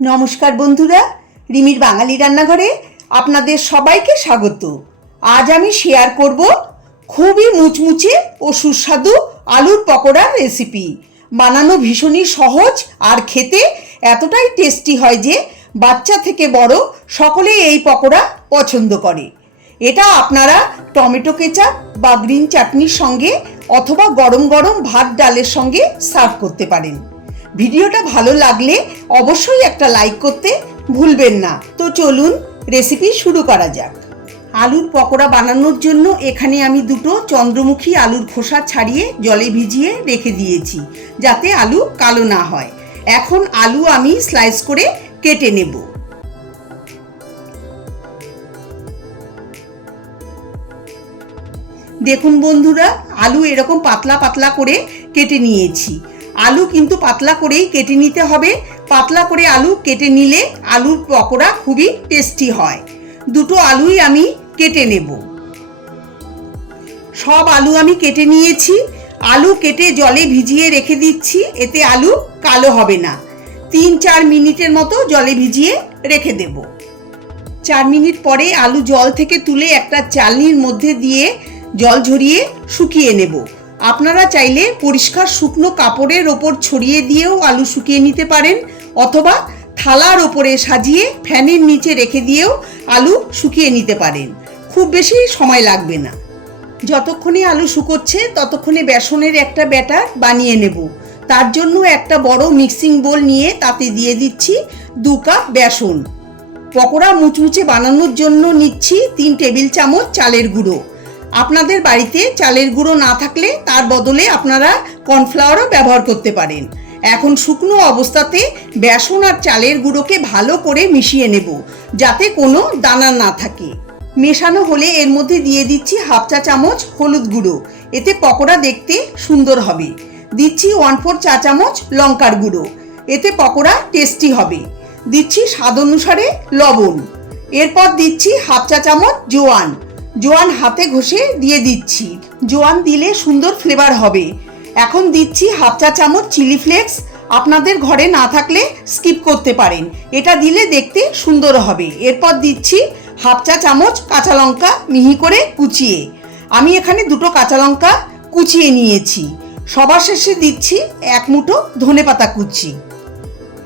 নমস্কার বন্ধুরা, রিমির বাঙালি রান্নাঘরে আপনাদের সবাইকে স্বাগত। আজ আমি শেয়ার করব খুবই মুচমুচে ও সুস্বাদু আলুর পকোড়ার রেসিপি বানানো ভীষণই সহজ আর খেতে এতটাই টেস্টি হয় যে বাচ্চা থেকে বড় সকলেই এই পকোড়া পছন্দ করে। এটা আপনারা টমেটো কেচাপ বা গ্রিন চাটনির সঙ্গে অথবা গরম গরম ভাত ডালের সঙ্গে সার্ভ করতে পারেন। ভিডিওটা ভালো লাগলে অবশ্যই একটা লাইক করতে ভুলবেন না। তো চলুন রেসিপি শুরু করা যাক। আলুর পকোড়া বানানোর জন্য এখানে আমি দুটো চন্দ্রমুখী আলুর খোসা ছাড়িয়ে জলে ভিজিয়ে রেখে দিয়েছি, যাতে আলু কালো না হয়। এখন আলু আমি স্লাইস করে কেটে নেব। দেখুন বন্ধুরা, আলু এরকম পাতলা পাতলা করে কেটে নিয়েছি। আলু কিন্তু পাতলা করেই কেটে নিতে হবে। পাতলা করে আলু কেটে নিলে আলুর পকোড়া খুবই টেস্টি হয়। দুটো আলুই আমি কেটে নেব। সব আলু আমি কেটে নিয়েছি। আলু কেটে জলে ভিজিয়ে রেখে দিচ্ছি। এতে আলু কালো হবে না। তিন চার মিনিটের মতো জলে ভিজিয়ে রেখে দেব। চার মিনিট পরে আলু জল থেকে তুলে একটা চালনির মধ্যে দিয়ে জল ঝরিয়ে শুকিয়ে নেব। আপনারা চাইলে পরিষ্কার শুকনো কাপড়ের ওপর ছড়িয়ে দিয়েও আলু শুকিয়ে নিতে পারেন, অথবা থালার ওপরে সাজিয়ে ফ্যানের নিচে রেখে দিয়েও আলু শুকিয়ে নিতে পারেন। খুব বেশি সময় লাগবে না। যতক্ষণে আলু শুকোচ্ছে, ততক্ষণে বেসনের একটা ব্যাটার বানিয়ে নেব। তার জন্য একটা বড় মিক্সিং বোল নিয়ে তাতে দিয়ে দিচ্ছি দু কাপ বেসন। পকোড়া মুচমুচে বানানোর জন্য নিচ্ছি তিন টেবিল চামচ চালের গুঁড়ো। আপনাদের বাড়িতে চালের গুঁড়ো না থাকলে তার বদলে আপনারা কর্নফ্লাওয়ারও ব্যবহার করতে পারেন। এখন শুকনো অবস্থাতে বেসন আর চালের গুঁড়োকে ভালো করে মিশিয়ে নেব, যাতে কোনো দানা না থাকে। মেশানো হলে এর মধ্যে দিয়ে দিচ্ছি হাফ চা চামচ হলুদ গুঁড়ো। এতে পকোড়া দেখতে সুন্দর হবে। দিচ্ছি ওয়ান ফোর চা চামচ লঙ্কার গুঁড়ো। এতে পকোড়া টেস্টি হবে। দিচ্ছি স্বাদ অনুসারে লবণ। এরপর দিচ্ছি হাফ চা চামচ জোয়ান। জোয়ান হাতে ঘষে দিয়ে দিচ্ছি। জোয়ান দিলে সুন্দর ফ্লেভার হবে। এখন দিচ্ছি হাফ চা চামচ চিলি ফ্লেক্স। আপনাদের ঘরে না থাকলে স্কিপ করতে পারেন। এটা দিলে দেখতে সুন্দর হবে। এরপর দিচ্ছি হাফ চা চামচ কাঁচা লঙ্কা মিহি করে কুচিয়ে। আমি এখানে দুটো কাঁচা লঙ্কা কুচিয়ে নিয়েছি। সবার শেষে দিচ্ছি এক মুঠো ধনেপাতা কুচি।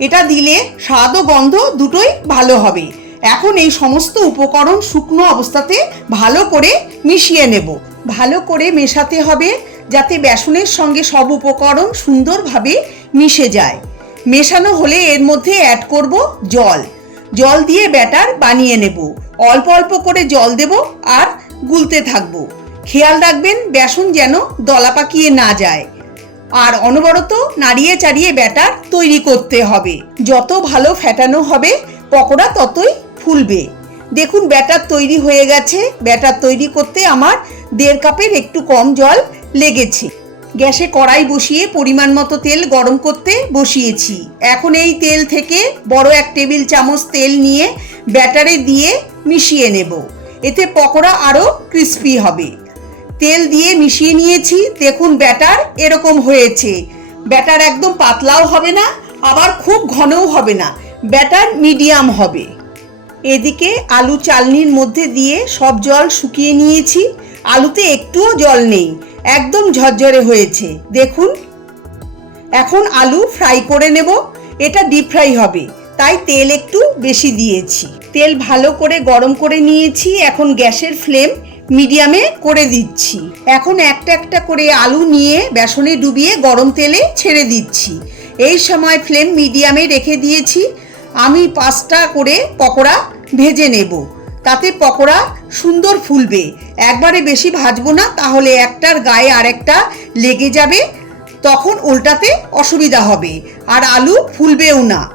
এটা দিলে স্বাদ ও গন্ধ দুটোই ভালো হবে। এখন এই সমস্ত উপকরণ শুকনো অবস্থাতে ভালো করে মিশিয়ে নেব। ভালো করে মেশাতে হবে যাতে বেসনের সঙ্গে সব উপকরণ সুন্দরভাবে মিশে যায়। মেশানো হলে এর মধ্যে অ্যাড করব জল। জল দিয়ে ব্যাটার বানিয়ে নেব। অল্প অল্প করে জল দেব আর গুলতে থাকব। খেয়াল রাখবেন বেসন যেন দলা পাকিয়ে না যায়। আর অনবরত নাড়িয়ে চাড়িয়ে ব্যাটার তৈরি করতে হবে। যত ভালো ফ্যাটানো হবে পকোড়া ততই ফুলবে। দেখুন, ব্যাটার তৈরি হয়ে গেছে। ব্যাটার তৈরি করতে আমার দেড় কাপের একটু কম জল লেগেছে। গ্যাসে কড়াই বসিয়ে পরিমাণ মতো তেল গরম করতে বসিয়েছি। এখন এই তেল থেকে বড় এক টেবিল চামচ তেল নিয়ে ব্যাটারে দিয়ে মিশিয়ে নেব। এতে পকোড়া আরও ক্রিস্পি হবে। তেল দিয়ে মিশিয়ে নিয়েছি। দেখুন, ব্যাটার এরকম হয়েছে। ব্যাটার একদম পাতলাও হবে না, আবার খুব ঘনও হবে না। ব্যাটার মিডিয়াম হবে। এদিকে আলু চালনির মধ্যে দিয়ে সব জল শুকিয়ে নিয়েছি। আলুতে একটুও জল নেই, একদম ঝরঝরে হয়েছে। দেখুন। এখন আলু ফ্রাই করে নেব। এটা ডিপ ফ্রাই হবে, তাই তেল একটু বেশি দিয়েছি। তেল ভালো করে গরম করে নিয়েছি, এখন গ্যাসের ফ্লেম মিডিয়ামে করে দিচ্ছি। এখন একটা একটা করে আলু নিয়ে বেসনে ডুবিয়ে গরম তেলে ছেড়ে দিচ্ছি। এই সময় ফ্লেম মিডিয়ামে রেখে দিয়েছি। আমি পাঁচটা করে পকোড়া ভেজে নেব। তাতে পকোড়া সুন্দর ফুলবে। একবারে বেশি ভাজবো না, তাহলে একটার গায়ে আরেকটা লেগে যাবে, তখন উল্টাতে অসুবিধা হবে, আর আলু ফুলবেও না।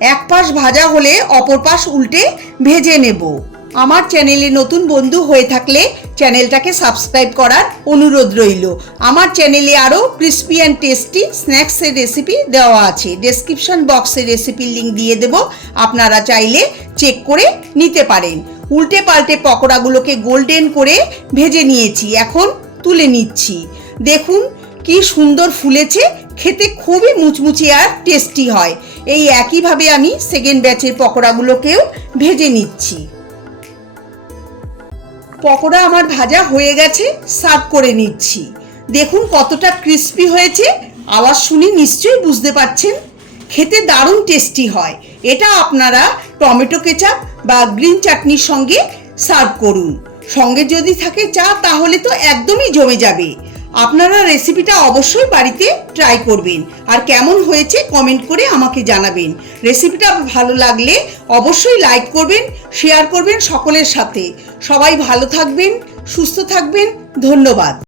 এক পাশ ভাজা হলে অপর পাশ উল্টে ভেজে নেব। আমার চ্যানেলে নতুন বন্ধু হয়ে থাকলে চ্যানেলটাকে সাবস্ক্রাইব করার অনুরোধ রইল। আমার চ্যানেলে আরও ক্রিস্পি অ্যান্ড টেস্টি স্ন্যাক্সের রেসিপি দেওয়া আছে। ডেসক্রিপশন বক্সে রেসিপির লিঙ্ক দিয়ে দেব। আপনারা চাইলে চেক করে নিতে পারেন। উল্টে পাল্টে পকোড়াগুলোকে গোল্ডেন করে ভেজে নিয়েছি। এখন তুলে নিচ্ছি। দেখুন কি সুন্দর ফুলেছে। খেতে খুবই মুচমুচে আর টেস্টি হয়। এই একইভাবে আমি সেকেন্ড ব্যাচের পকোড়াগুলোকেও ভেজে নিচ্ছি। পকোড়া আমার ভাজা হয়ে গেছে, সার্ভ করে নিচ্ছি। দেখুন কতটা ক্রিস্পি হয়েছে। আওয়াজ শুনি নিশ্চয়ই বুঝতে পারছেন। খেতে দারুণ টেস্টি হয়। এটা আপনারা টমেটো কেচাপ বা গ্রিন চাটনির সঙ্গে সার্ভ করুন। সঙ্গে যদি থাকে চা, তাহলে তো একদমই জমে যাবে। আপনারা রেসিপিটা অবশ্যই বাড়িতে ট্রাই করবেন। আর কেমন হয়েছে কমেন্ট করে আমাকে জানাবেন। রেসিপিটা ভালো লাগলে অবশ্যই লাইক করবেন শেয়ার করবেন সকলের সাথে। সবাই ভালো থাকবেন, সুস্থ থাকবেন, ধন্যবাদ।